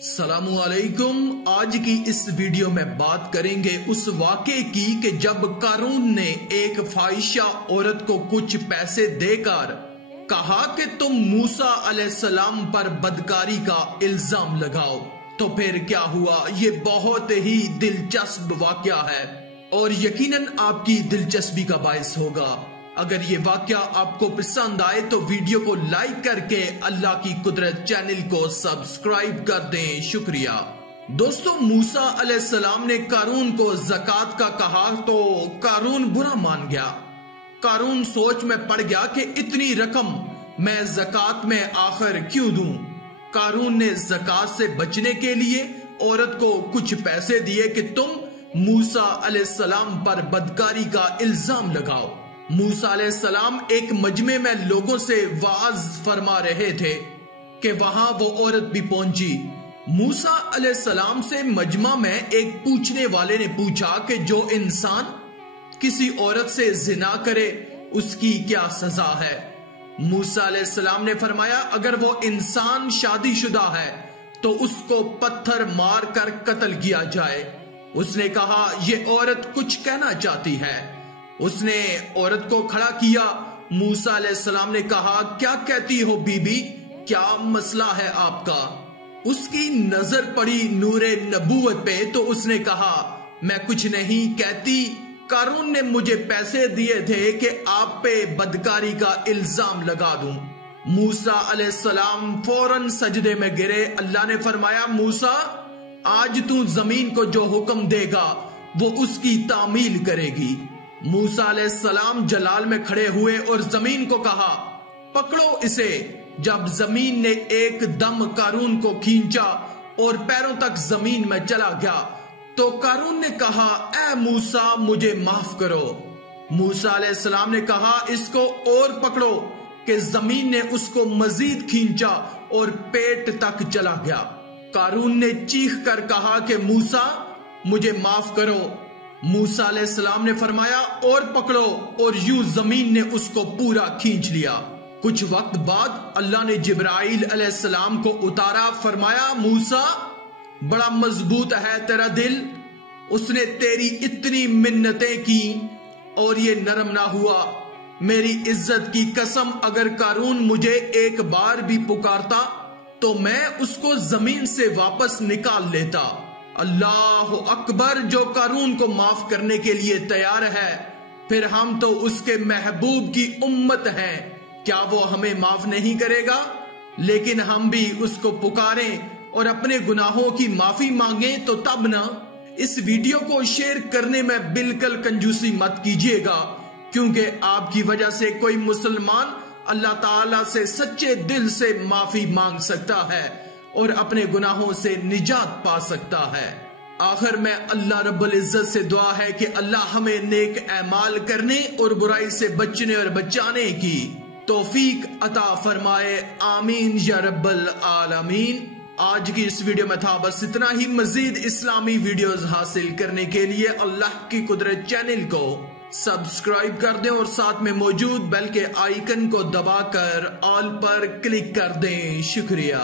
सलामुअलैकुम। आज की इस वीडियो में बात करेंगे उस वाक़े की कि जब कारून ने एक फाहिशा औरत को कुछ पैसे देकर कहा कि तुम मूसा अलैहिस्सलाम पर बदकारी का इल्जाम लगाओ, तो फिर क्या हुआ। ये बहुत ही दिलचस्प वाक़या है और यकीनन आपकी दिलचस्पी का बायस होगा। अगर ये वाक़या आपको पसंद आए तो वीडियो को लाइक करके अल्लाह की कुदरत चैनल को सब्सक्राइब कर दें। शुक्रिया। दोस्तों, मूसा अलैहिस्सलाम ने कारून को ज़कात का कहा तो कारून बुरा मान गया। कारून सोच में पड़ गया कि इतनी रकम मैं ज़कात में आखिर क्यों दूं। कारून ने ज़कात से बचने के लिए औरत को कुछ पैसे दिए कि तुम मूसा अलैहिस्सलाम पर बदकारी का इल्जाम लगाओ। मूसा अलैहिस्सलाम एक मजमे में लोगों से वाज फरमा रहे थे कि वहां वो औरत भी पहुंची। मूसा अलैहिस्सलाम से मजमा में एक पूछने वाले ने पूछा कि जो इंसान किसी औरत से जिना करे उसकी क्या सजा है। मूसा अलैहिस्सलाम ने फरमाया, अगर वो इंसान शादीशुदा है तो उसको पत्थर मार कर कत्ल किया जाए। उसने कहा, ये औरत कुछ कहना चाहती है। उसने औरत को खड़ा किया। मूसा अलैहिस्सलाम ने कहा, क्या कहती हो बीबी, क्या मसला है आपका। उसकी नजर पड़ी नूरे नबूवत पे तो उसने कहा, मैं कुछ नहीं कहती, कारून ने मुझे पैसे दिए थे कि आप पे बदकारी का इल्जाम लगा दूं। मूसा अलैहिस्सलाम फौरन सजदे में गिरे। अल्लाह ने फरमाया, मूसा आज तू जमीन को जो हुक्म देगा वो उसकी तामील करेगी। मूसा अलैहिस्सलाम जलाल में खड़े हुए और जमीन को कहा, पकड़ो इसे। जब जमीन ने एक दम कारून को खींचा और पैरों तक जमीन में चला गया तो कारून ने कहा, ऐ मूसा मुझे माफ करो। मूसा अलैहिस्सलाम ने कहा, इसको और पकड़ो, कि जमीन ने उसको मजीद खींचा और पेट तक चला गया। कारून ने चीख कर कहा कि मूसा मुझे माफ करो। मूसा अलैहिस्सलाम ने फरमाया, और पकड़ो, और यूं जमीन ने उसको पूरा खींच लिया। कुछ वक्त बाद अल्लाह ने जिब्राइल अलैहिस्सलाम को उतारा। फरमाया, मूसा बड़ा मजबूत है तेरा दिल, उसने तेरी इतनी मिन्नतें की और ये नरम ना हुआ। मेरी इज्जत की कसम, अगर कारून मुझे एक बार भी पुकारता तो मैं उसको जमीन से वापस निकाल लेता। अल्लाह अकबर, जो कारून को माफ करने के लिए तैयार है, फिर हम तो उसके महबूब की उम्मत हैं, क्या वो हमें माफ नहीं करेगा। लेकिन हम भी उसको पुकारें और अपने गुनाहों की माफी मांगें तो तब ना। इस वीडियो को शेयर करने में बिल्कुल कंजूसी मत कीजिएगा, क्योंकि आपकी वजह से कोई मुसलमान अल्लाह ताला से सच्चे दिल से माफी मांग सकता है और अपने गुनाहों से निजात पा सकता है। आखिर में अल्लाह रब्बुल इज्जत से दुआ है कि अल्लाह हमें नेक ऐमाल करने और बुराई से बचने और बचाने की तौफीक अता फरमाए। आमीन या रब्बल आलमीन। आज की इस वीडियो में था बस इतना ही। मजीद इस्लामी वीडियोस हासिल करने के लिए अल्लाह की कुदरत चैनल को सब्सक्राइब कर दें और साथ में मौजूद बेल के आइकन को दबाकर ऑल पर क्लिक कर दें। शुक्रिया।